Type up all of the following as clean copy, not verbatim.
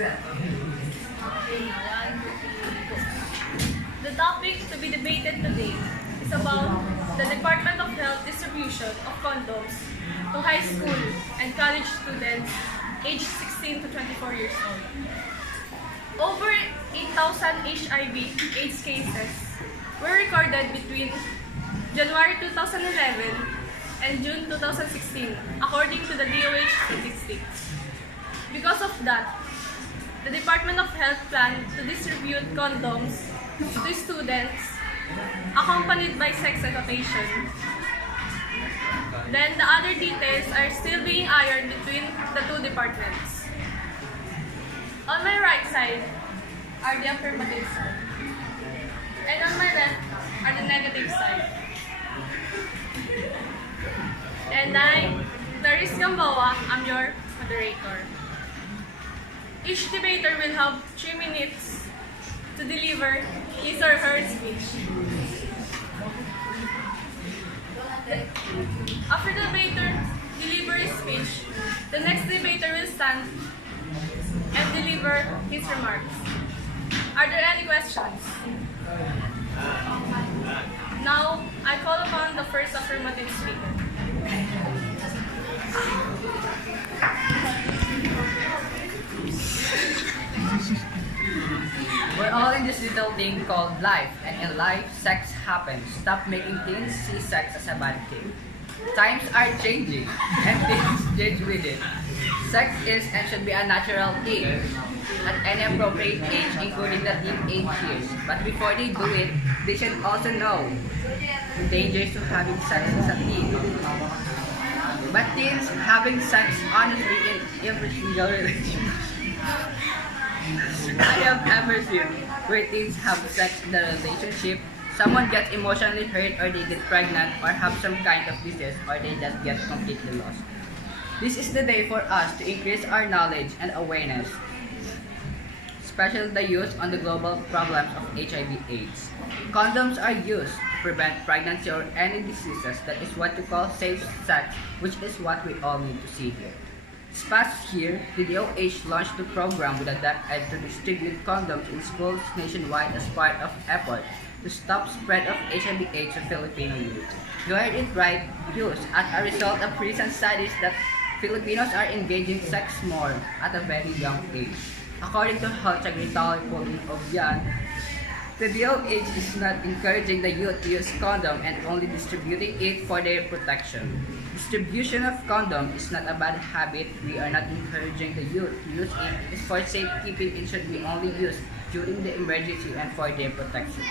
The topic to be debated today is about the Department of Health distribution of condoms to high school and college students aged 16 to 24 years old. Over 8,000 HIV/AIDS cases were recorded between January 2011 and June 2016, according to the DOH statistics. Because of that, the Department of Health planned to distribute condoms to students accompanied by sex education. Then the other details are still being ironed between the two departments. On my right side are the affirmative side, and on my left are the negative side. And I, Clarice Gamboa, am your moderator. Each debater will have 3 minutes to deliver his or her speech. After the debater delivers his speech, the next debater will stand and deliver his remarks. Are there any questions? Now, I call upon the first affirmative speaker. We're all in this little thing called life, and in life, sex happens. Stop making teens see sex as a bad thing. Times are changing, and things change with it. Sex is and should be a natural thing at any appropriate age, including the teenage years. But before they do it, they should also know the dangers of having sex as a teen. But teens having sex honestly in every single relationship. I have ever seen where teens have sex in the relationship, someone gets emotionally hurt, or they get pregnant, or have some kind of disease, or they just get completely lost. This is the day for us to increase our knowledge and awareness, especially the youth on the global problems of HIV/AIDS. Condoms are used to prevent pregnancy or any diseases. That is what we call safe sex, which is what we all need to see here. This past year, the DOH launched a program with a DepEd to distribute condoms in schools nationwide as part of effort to stop spread of HIV/AIDS to Filipino youth. You heard it right, youth, as a result of recent studies that Filipinos are engaging sex more at a very young age. According to Health Secretary Pauline Obian, the DOH is not encouraging the youth to use condom and only distributing it for their protection. Distribution of condom is not a bad habit. We are not encouraging the youth to use it. It's for safekeeping. It should be only used during the emergency and for their protection.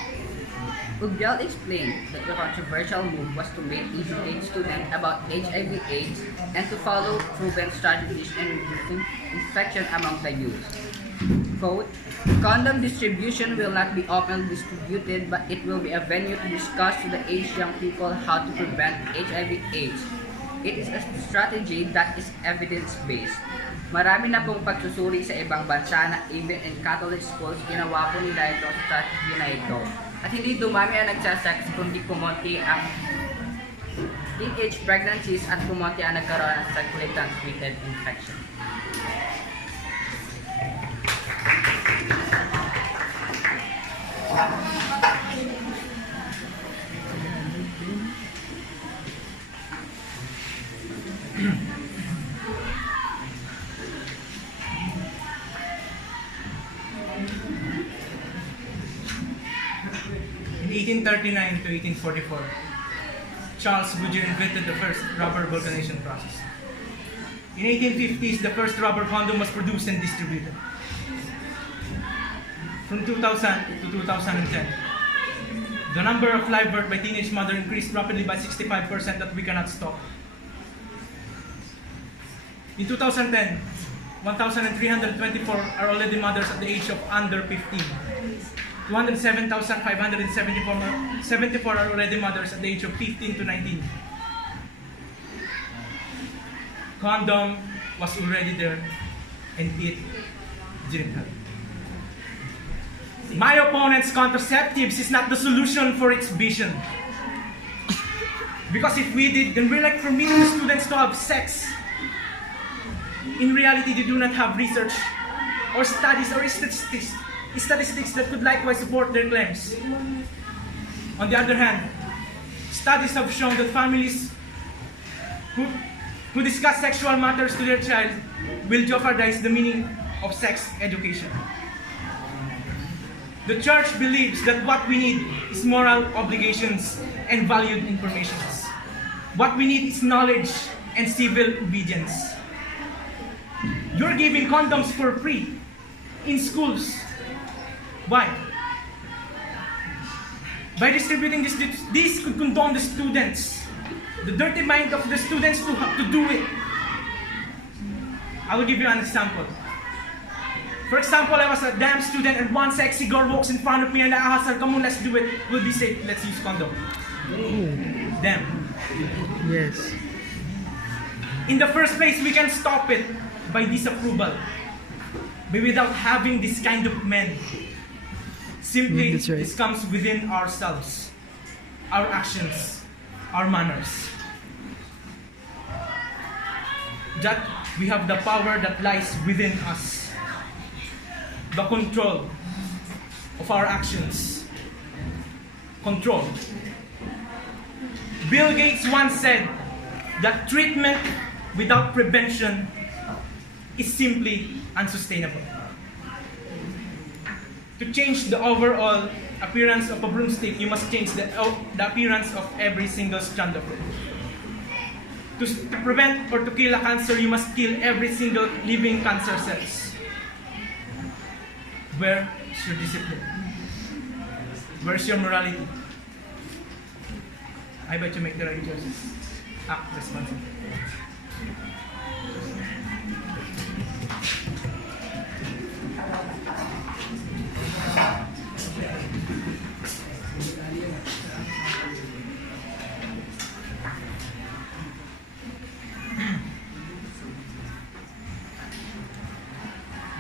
Ugyal explained that the controversial move was to make educate students about HIV/AIDS and to follow proven strategies in reducing infection among the youth. Quote, condom distribution will not be openly distributed, but it will be a venue to discuss to the aged young people how to prevent HIV/AIDS. It is a strategy that is evidence-based. Marami na pong pagsusuri sa ibang bansa na even in Catholic schools, ginawa po nila ito sa strategy na ito. At hindi dumami ang nagsasex, kundi kumonti ang teenage pregnancies at kumonti ang nagkaroon ng sexually transmitted infection. In 1839 to 1844, Charles Goodyear invented the first rubber vulcanization process. In 1850s, the first rubber condom was produced and distributed. From 2000 to 2010, the number of live birth by teenage mother increased rapidly by 65% that we cannot stop. In 2010, 1,324 are already mothers at the age of under 15. 207,574 are already mothers at the age of 15 to 19. Condom was already there and it didn't help. My opponent's contraceptives is not the solution for its vision. Because if we did, then we're like permitting students to have sex. In reality, they do not have research or studies or statistics that could likewise support their claims. On the other hand, studies have shown that families who discuss sexual matters to their child will jeopardize the meaning of sex education. The church believes that what we need is moral obligations and valued information. What we need is knowledge and civil obedience. You're giving condoms for free in schools. Why? By distributing this could condone the students, the dirty mind of the students to do it. I will give you an example. For example, I was a damn student and one sexy girl walks in front of me and I ask her, come on, let's do it. We'll be safe. Let's use condom. Damn. Yes. In the first place, we can stop it by disapproval. But without having this kind of men. Simply, That's right. this comes within ourselves. Our actions. Our manners. That we have the power that lies within us. The control of our actions. Control. Bill Gates once said that treatment without prevention is simply unsustainable. To change the overall appearance of a broomstick, you must change the appearance of every single strand of it. To prevent or to kill a cancer, you must kill every single living cancer cells. Where is your discipline? Where's your morality? I bet you make the right choices. Act responsibly.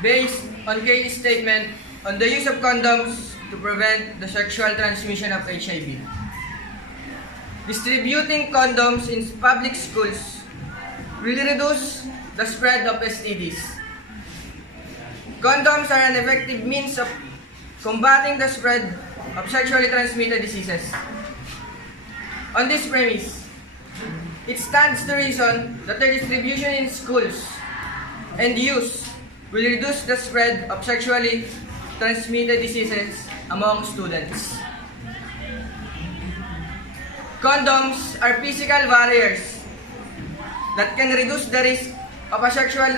Based on Katie's statement on the use of condoms to prevent the sexual transmission of HIV. Distributing condoms in public schools will reduce the spread of STDs. Condoms are an effective means of combating the spread of sexually transmitted diseases. On this premise, it stands to reason that their distribution in schools and use will reduce the spread of sexually transmitted diseases among students. Condoms are physical barriers that can reduce the risk of a sexual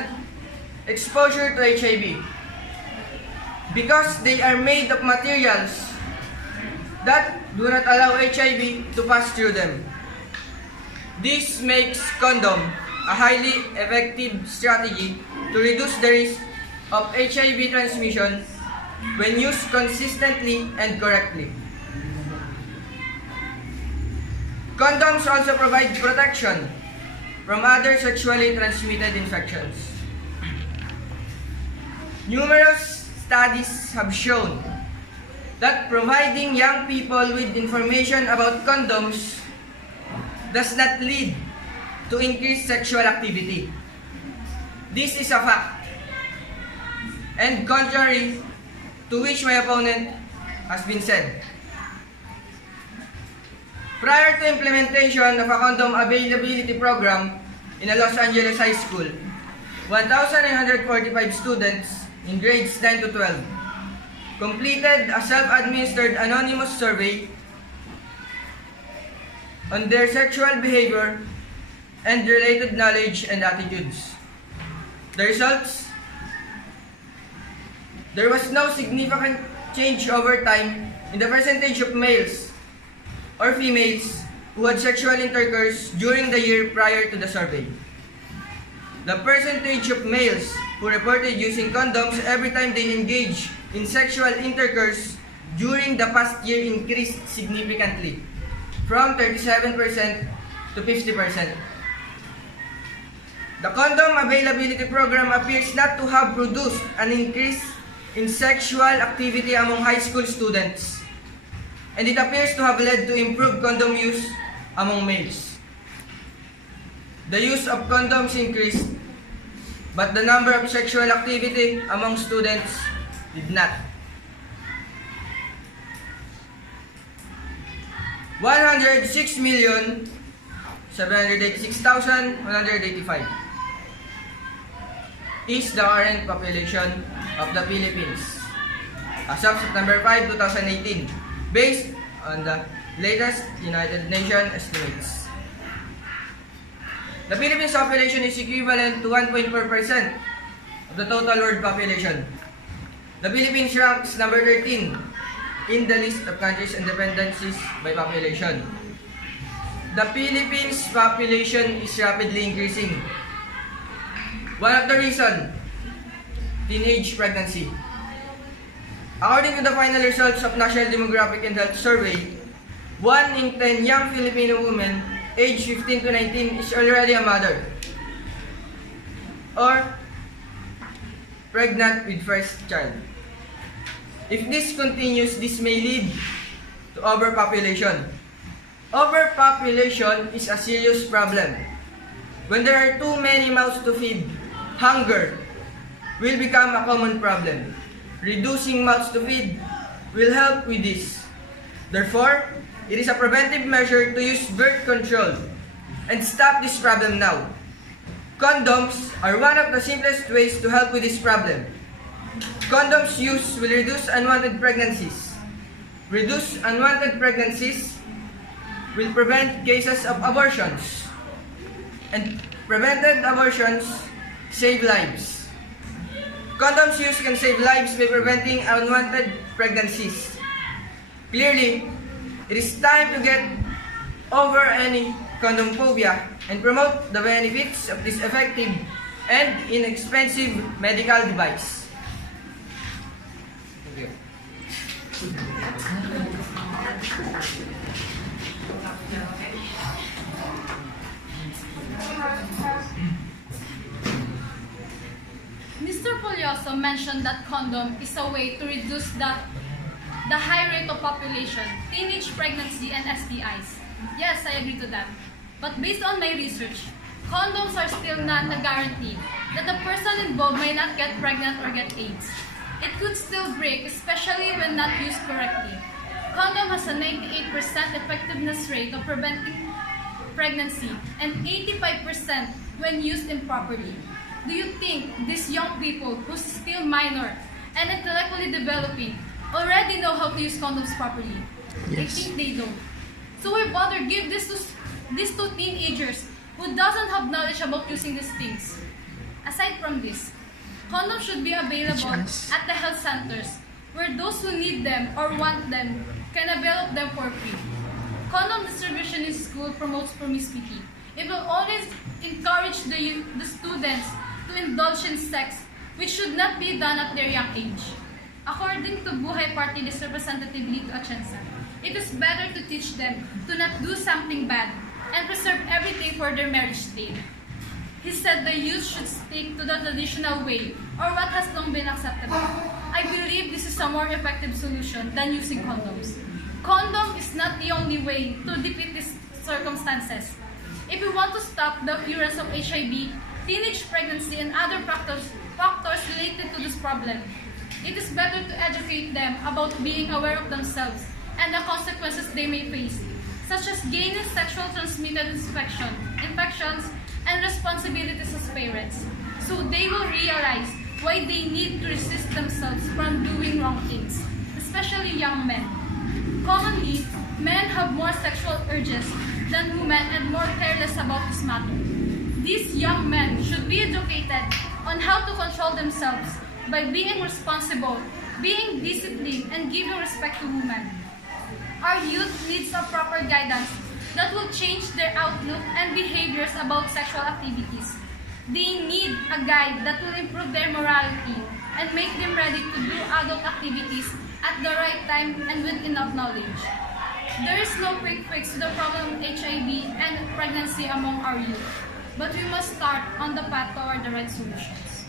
exposure to HIV because they are made of materials that do not allow HIV to pass through them. This makes condom a highly effective strategy to reduce the risk of HIV transmission when used consistently and correctly. Condoms also provide protection from other sexually transmitted infections. Numerous studies have shown that providing young people with information about condoms does not lead to increased sexual activity. This is a fact, and contrary to which my opponent has been said. Prior to implementation of a condom availability program in a Los Angeles high school, 1,945 students in grades 9 to 12 completed a self-administered anonymous survey on their sexual behavior and related knowledge and attitudes. The results? There was no significant change over time in the percentage of males or females who had sexual intercourse during the year prior to the survey. The percentage of males who reported using condoms every time they engaged in sexual intercourse during the past year increased significantly, from 37% to 50%. The condom availability program appears not to have produced an increase in sexual activity among high school students, and it appears to have led to improved condom use among males. The use of condoms increased but the number of sexual activity among students did not. 106,786,185 is the current population of the Philippines as of September 5, 2018, based on the latest United Nations estimates. The Philippines population is equivalent to 1.4% of the total world population. The Philippines ranks number 13 in the list of countries and dependencies by population. The Philippines population is rapidly increasing. One of the reasons, teenage pregnancy. According to the final results of National Demographic and Health Survey, 1 in 10 young Filipino women aged 15 to 19 is already a mother or pregnant with first child. If this continues, this may lead to overpopulation. Overpopulation is a serious problem. When there are too many mouths to feed, hunger will become a common problem. Reducing mouths to feed will help with this. Therefore, it is a preventive measure to use birth control and stop this problem now. Condoms are one of the simplest ways to help with this problem. Condoms use will reduce unwanted pregnancies. Reduce unwanted pregnancies will prevent cases of abortions. And prevented abortions save lives. Condoms use can save lives by preventing unwanted pregnancies. Clearly, it is time to get over any condom phobia and promote the benefits of this effective and inexpensive medical device. Thank you. Mr. Polioso mentioned that condom is a way to reduce the high rate of population, teenage pregnancy, and STIs. Yes, I agree to that. But based on my research, condoms are still not a guarantee that the person involved may not get pregnant or get AIDS. It could still break, especially when not used correctly. Condom has a 98% effectiveness rate of preventing pregnancy and 85% when used improperly. Do you think these young people who's still minor and intellectually developing already know how to use condoms properly? I think they don't. So we bother give this to these two teenagers who doesn't have knowledge about using these things. Aside from this, condoms should be available at the health centers where those who need them or want them can avail them for free. Condom distribution in school promotes promiscuity. It will always encourage the students to indulge in sex, which should not be done at their young age. According to Buhay Party List Representative Lito Atienza, it is better to teach them to not do something bad and preserve everything for their marriage state. He said the youth should stick to the traditional way or what has long been acceptable. I believe this is a more effective solution than using condoms. Condom is not the only way to defeat these circumstances. If we want to stop the occurrence of HIV, teenage pregnancy, and other factors related to this problem, it is better to educate them about being aware of themselves and the consequences they may face, such as gaining sexual transmitted infections, and responsibilities as parents, so they will realize why they need to resist themselves from doing wrong things, especially young men. Commonly, men have more sexual urges than women and more careless about this matter. These young men should be educated on how to control themselves by being responsible, being disciplined, and giving respect to women. Our youth needs a proper guidance that will change their outlook and behaviors about sexual activities. They need a guide that will improve their morality and make them ready to do adult activities at the right time and with enough knowledge. There is no quick fix to the problem of HIV and pregnancy among our youth, but we must start on the path toward the right solutions.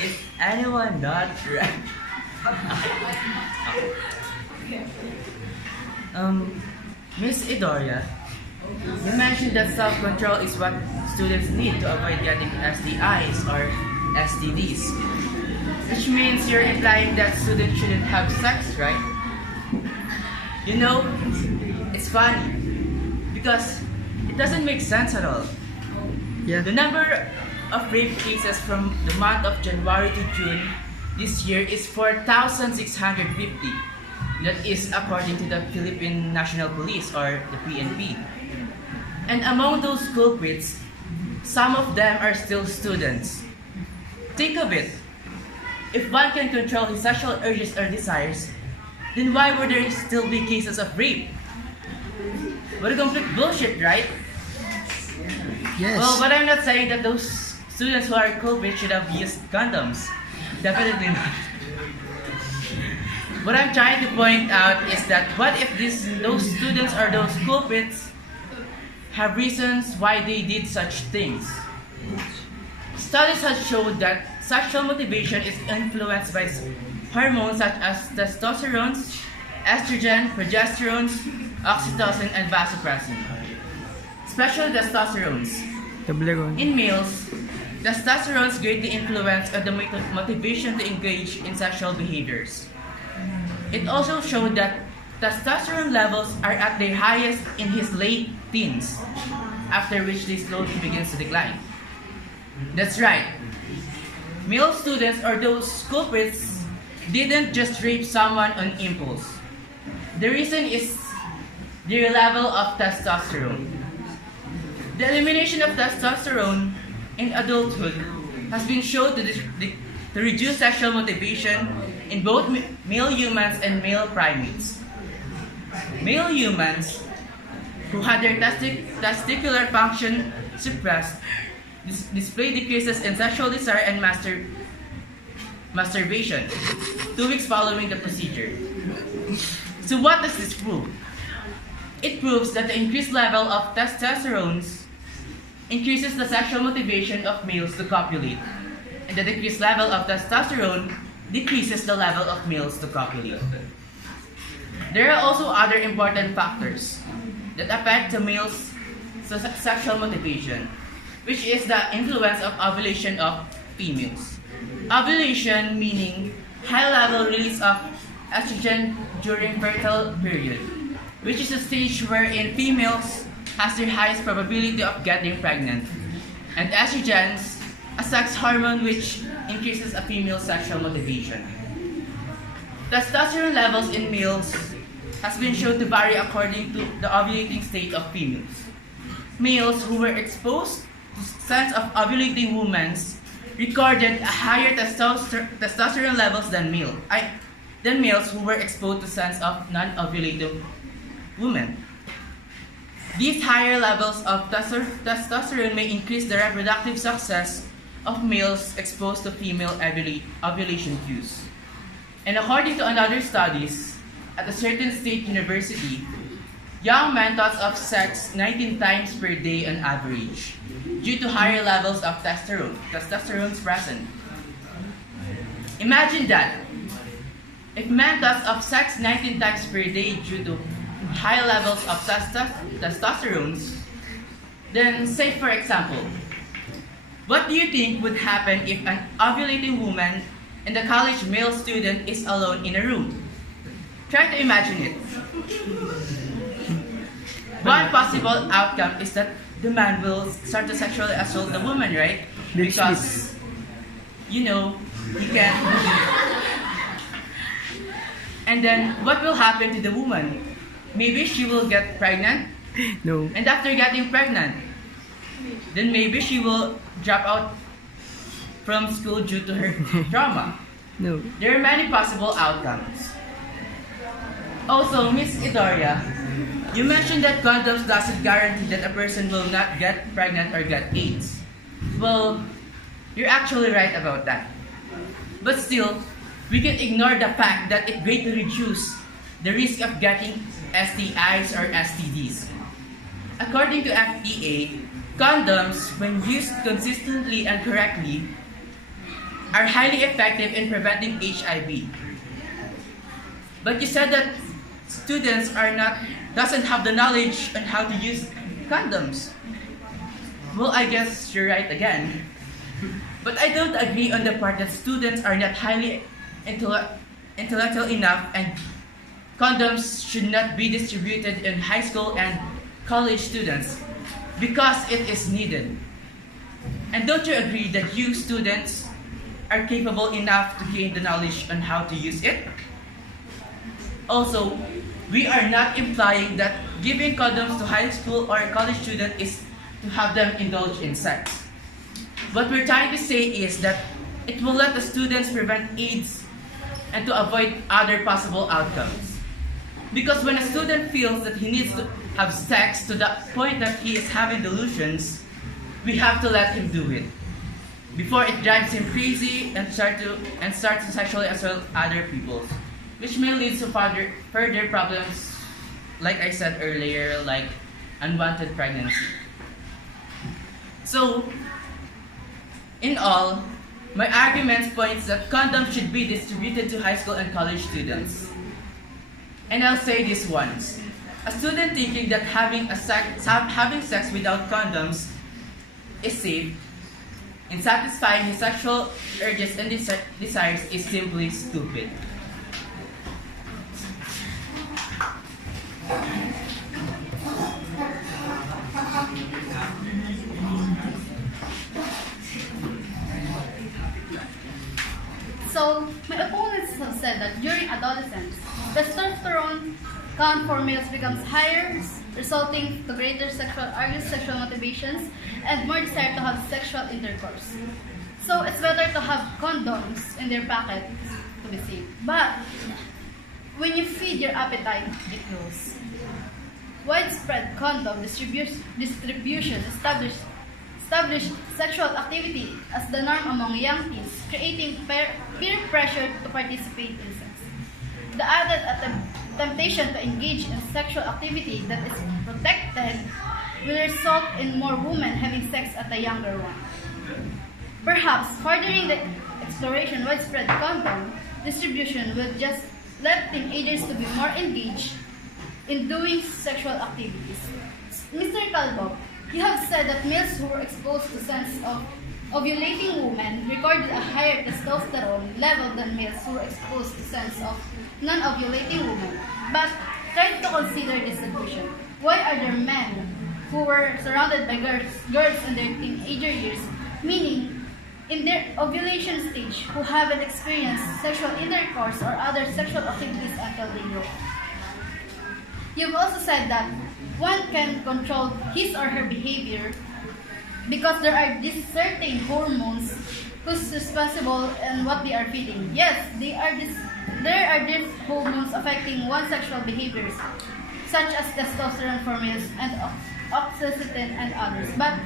If anyone not right? Miss Idoria, you mentioned that self-control is what students need to avoid getting STIs or STDs, which means you're implying that students shouldn't have sex, right? You know, it's funny because it doesn't make sense at all. Yeah. The number of rape cases from the month of January to June this year is 4,650. That is according to the Philippine National Police or the PNP. And among those culprits, some of them are still students. Think of it. If one can control his sexual urges or desires, then why would there still be cases of rape? What a complete bullshit, right? Yes. Well, but I'm not saying that those students who are culprits should have used condoms. Definitely not. What I'm trying to point out is that what if those students or those culprits have reasons why they did such things? Studies have shown that sexual motivation is influenced by hormones such as testosterone, estrogen, progesterone, oxytocin, and vasopressin. Especially testosterone. In males, testosterone greatly influences the motivation to engage in sexual behaviors. It also showed that testosterone levels are at their highest in his late teens, after which they slowly begins to decline. That's right. Male students or those culprits didn't just rape someone on impulse. The reason is their level of testosterone. The elimination of testosterone in adulthood has been shown to reduce sexual motivation in both male humans and male primates. Male humans who had their testicular function suppressed display decreases in sexual desire and masturbation 2 weeks following the procedure. So what does this prove? It proves that the increased level of testosterone increases the sexual motivation of males to copulate, and the decreased level of testosterone decreases the level of males to copulate. There are also other important factors that affect the male's sexual motivation, which is the influence of ovulation of females. Ovulation meaning high-level release of estrogen during fertile period, which is a stage wherein females has their highest probability of getting pregnant, and estrogens, a sex hormone which increases a female's sexual motivation. Testosterone levels in males has been shown to vary according to the ovulating state of females. Males who were exposed to sense of ovulating women recorded a higher testosterone levels than males who were exposed to sense of non-ovulating women. These higher levels of testosterone may increase the reproductive success of males exposed to female ovulation cues. And according to another studies, at a certain state university, young men thought of sex 19 times per day on average, due to higher levels of testosterone present. Imagine that. If men thought of sex 19 times per day due to high levels of testosterone, then say for example, what do you think would happen if an ovulating woman and a college male student is alone in a room? Try to imagine it. One possible outcome is that the man will start to sexually assault the woman, right? Because, you know, he can. And then what will happen to the woman? Maybe she will get pregnant. No. And after getting pregnant, then maybe she will drop out from school due to her trauma. No. There are many possible outcomes. Also, Miss Idoria, you mentioned that condoms doesn't guarantee that a person will not get pregnant or get AIDS. Well, you're actually right about that. But still, we can ignore the fact that it greatly reduces the risk of getting STIs or STDs. According to FDA, condoms, when used consistently and correctly, are highly effective in preventing HIV. But you said that students doesn't have the knowledge on how to use condoms. Well, I guess you're right again. But I don't agree on the part that students are not highly intellectual enough and condoms should not be distributed in high school and college students because it is needed. And don't you agree that you students are capable enough to gain the knowledge on how to use it? Also, we are not implying that giving condoms to high school or college student is to have them indulge in sex. What we're trying to say is that it will let the students prevent AIDS and to avoid other possible outcomes. Because when a student feels that he needs to have sex to the point that he is having delusions, we have to let him do it before it drives him crazy and starts to sexually assault other people, which may lead to further problems, like I said earlier, like unwanted pregnancy. So, in all, my argument points that condoms should be distributed to high school and college students. And I'll say this once. A student thinking that having sex without condoms is safe in satisfying his sexual urges and desires is simply stupid. So, my opponents have said that during adolescence, testosterone count for males becomes higher, resulting to greater sexual urges, sexual motivations, and more desire to have sexual intercourse. So, it's better to have condoms in their pocket to be safe. But, when you feed your appetite, it grows. Widespread condom distribution established sexual activity as the norm among young teens, creating peer pressure to participate in sex. The added temptation to engage in sexual activity that is protected will result in more women having sex at a younger one. Perhaps furthering the exploration widespread condom distribution will just let teenagers to be more engaged in doing sexual activities. Mr. Calvo, you have said that males who were exposed to sense of ovulating women recorded a higher testosterone level than males who were exposed to sense of non-ovulating women. But try to consider this situation. Why are there men who were surrounded by girls in their teenager years, meaning in their ovulation stage, who haven't experienced sexual intercourse or other sexual activities until they grow? You've also said that one can control his or her behavior because there are these certain hormones who's responsible in what they are feeling. Yes, there are these hormones affecting one's sexual behaviors, such as testosterone for males and oxytocin and others. But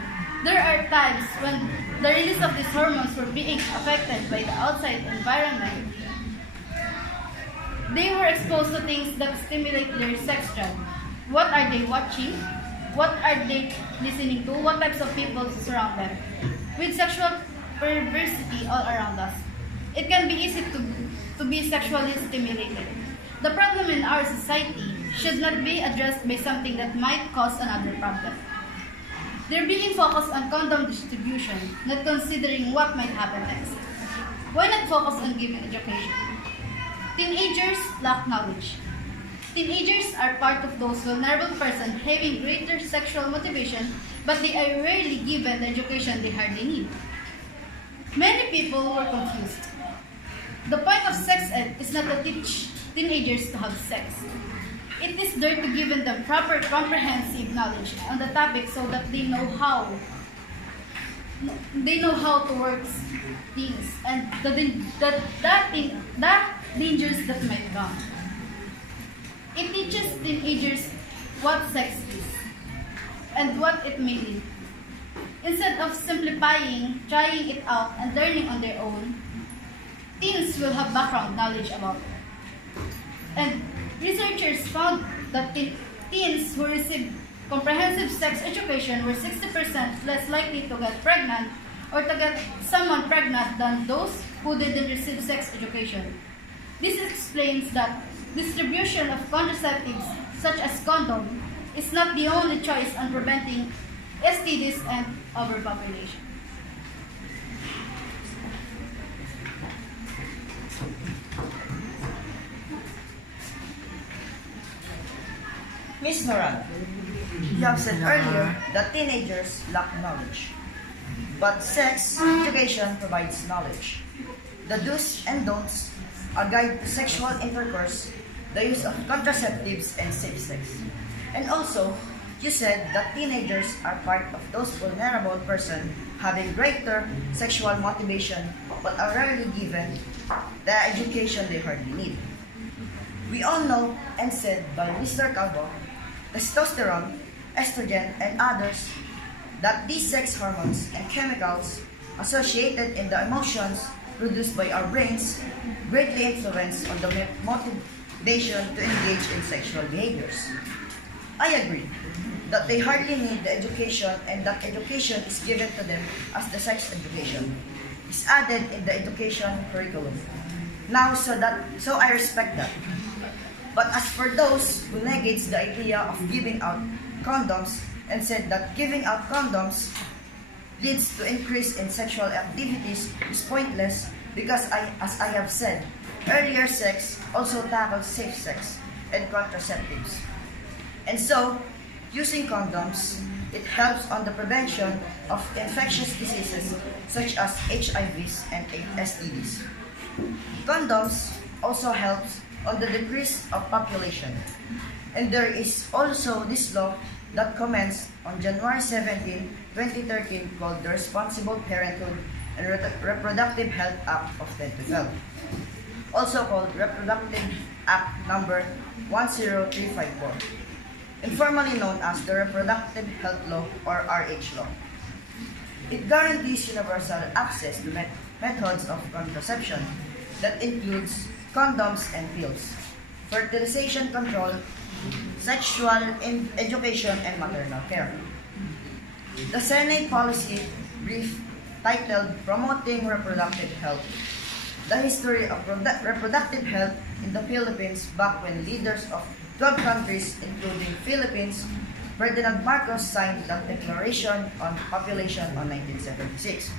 there are times when the release of these hormones were being affected by the outside environment. They were exposed to things that stimulate their sex drive. What are they watching? What are they listening to? What types of people surround them? With sexual perversity all around us, it can be easy to be sexually stimulated. The problem in our society should not be addressed by something that might cause another problem. They're being focused on condom distribution, not considering what might happen next. Why not focus on giving education? Teenagers lack knowledge. Teenagers are part of those vulnerable persons having greater sexual motivation, but they are rarely given the education they hardly need. Many people were confused. The point of sex ed is not to teach teenagers to have sex. It is there to give them proper comprehensive knowledge on the topic so that they know how to work things and the dangers that might come. It teaches teenagers what sex is and what it may mean. Instead of simplifying, trying it out, and learning on their own, teens will have background knowledge about it. And researchers found that teens who received comprehensive sex education were 60% less likely to get pregnant or to get someone pregnant than those who didn't receive sex education. This explains that distribution of contraceptives such as condom is not the only choice on preventing STDs and overpopulation. Miss Noran, you have said earlier that teenagers lack knowledge. But sex education provides knowledge. The do's and don'ts, a guide to sexual intercourse, the use of contraceptives and safe sex. And also, you said that teenagers are part of those vulnerable persons having greater sexual motivation but are rarely given the education they hardly need. We all know and said by Mr. Calvo, testosterone, estrogen, and others that these sex hormones and chemicals associated in the emotions produced by our brains greatly influence on the motivation to engage in sexual behaviors. I agree that they hardly need the education and that education is given to them as the sex education is added in the education curriculum. Now, so I respect that. But as for those who negates the idea of giving out condoms and said that giving out condoms leads to increase in sexual activities is pointless because as I have said, earlier sex also tackles safe sex and contraceptives. And so, using condoms, it helps on the prevention of infectious diseases such as HIVs and STDs. Condoms also helps on the decrease of population. And there is also this law that commenced on January 17, 2013 called the Responsible Parenthood and Reproductive Health Act of 2012, also called Reproductive Act number 10354, informally known as the Reproductive Health Law or RH Law. It guarantees universal access to methods of contraception that includes condoms and pills, fertilization control, sexual education, and maternal care. The Senate policy brief titled Promoting Reproductive Health, the history of reproductive health in the Philippines back when leaders of 12 countries, including Philippines, Ferdinand Marcos signed the Declaration on Population on 1976.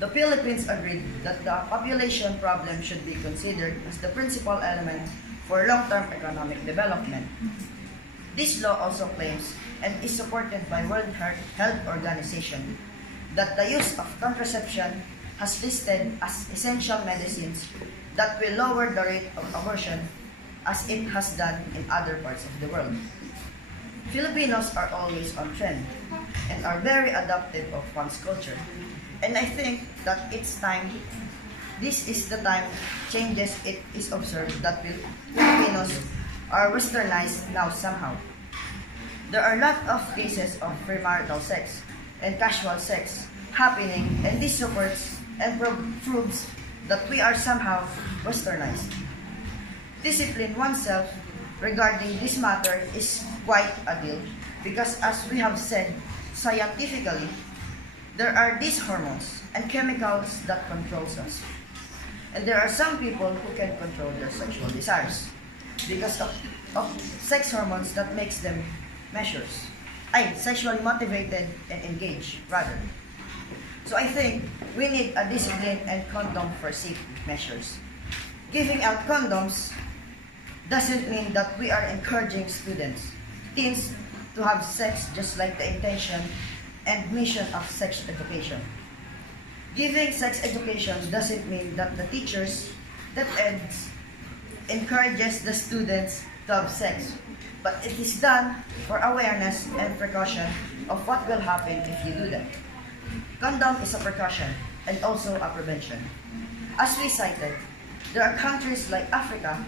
The Philippines agreed that the population problem should be considered as the principal element for long-term economic development. This law also claims, and is supported by World Health Organization, that the use of contraception has listed as essential medicines that will lower the rate of abortion as it has done in other parts of the world. Filipinos are always on trend and are very adaptive of one's culture. And I think that this is the time changes it is observed that Filipinos are westernized now somehow. There are a lot of cases of premarital sex and casual sex happening, and this supports and proves that we are somehow westernized. Discipline oneself regarding this matter is quite a deal because, as we have said, scientifically, there are these hormones and chemicals that controls us. And there are some people who can control their sexual desires because of sex hormones that makes them sexually motivated and engaged, rather. So I think we need a discipline and condom for safety measures. Giving out condoms doesn't mean that we are encouraging teens to have sex just like the intention and mission of sex education. Giving sex education doesn't mean that the teachers, that eds, encourages the students to have sex, but it is done for awareness and precaution of what will happen if you do that. Condom is a precaution and also a prevention. As we cited, there are countries like Africa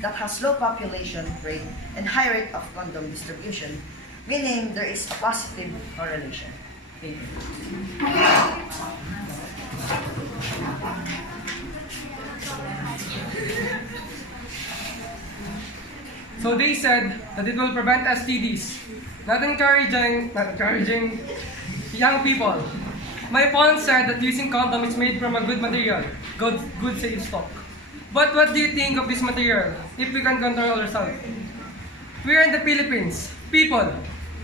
that has low population rate and high rate of condom distribution, meaning there is a positive correlation. Thank you. So they said that it will prevent STDs, not encouraging young people My opponent said that using condom is made from a good material, good safe stock. But what do you think of this material if we can control ourselves? We are in the Philippines. People,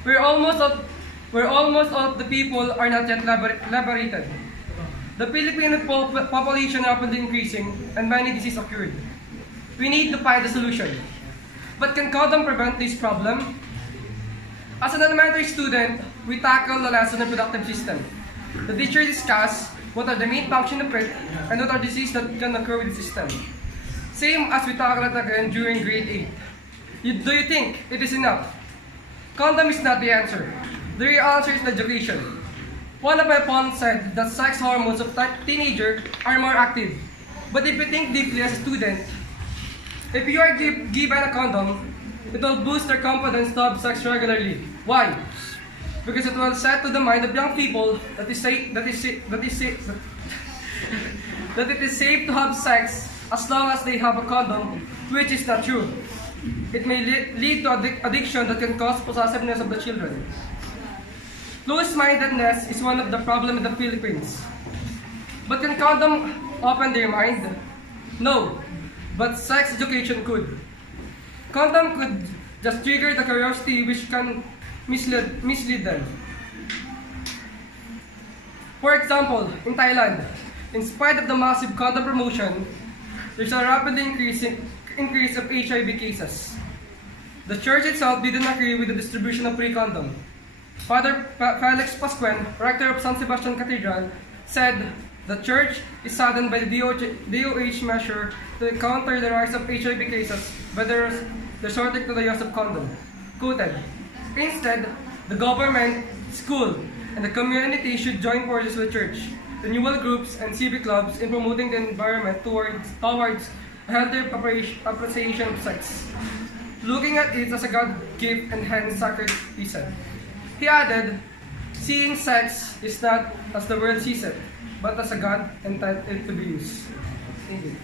where almost all of the people are not yet liberated. The Filipino population rapidly increasing and many diseases occurred. We need to find a solution. But can condom prevent this problem? As an elementary student, we tackle the lesson reproductive system. The teacher discussed what are the main function of it and what are diseases that can occur with the system. Same as we tackle it again during grade 8. Do you think it is enough? Condom is not the answer. The real answer is education. One of my opponents said that sex hormones of teenagers are more active. But if you think deeply as a student, if you are given a condom, it will boost their confidence to have sex regularly. Why? Because it will set to the mind of young people that it is safe to have sex as long as they have a condom, which is not true. It may lead to addiction that can cause possessiveness of the children. Close-mindedness is one of the problems in the Philippines. But can condom open their mind? No, but sex education could. Condom could just trigger the curiosity which can mislead them. For example, in Thailand, in spite of the massive condom promotion, there's a rapidly increase of HIV cases. The church itself didn't agree with the distribution of free condom. Father Felix Pasquen, rector of San Sebastian Cathedral, said the church is saddened by the DOH measure to counter the rise of HIV cases by resorting to the use of condom. Quoted, instead, the government, school, and the community should join forces with church, renewal groups, and civic clubs in promoting the environment towards a healthier appreciation of sex, looking at it as a God gift and hence sacred, he said. He added, seeing sex is not as the world sees it, but as a God intended it to be used. Thank you.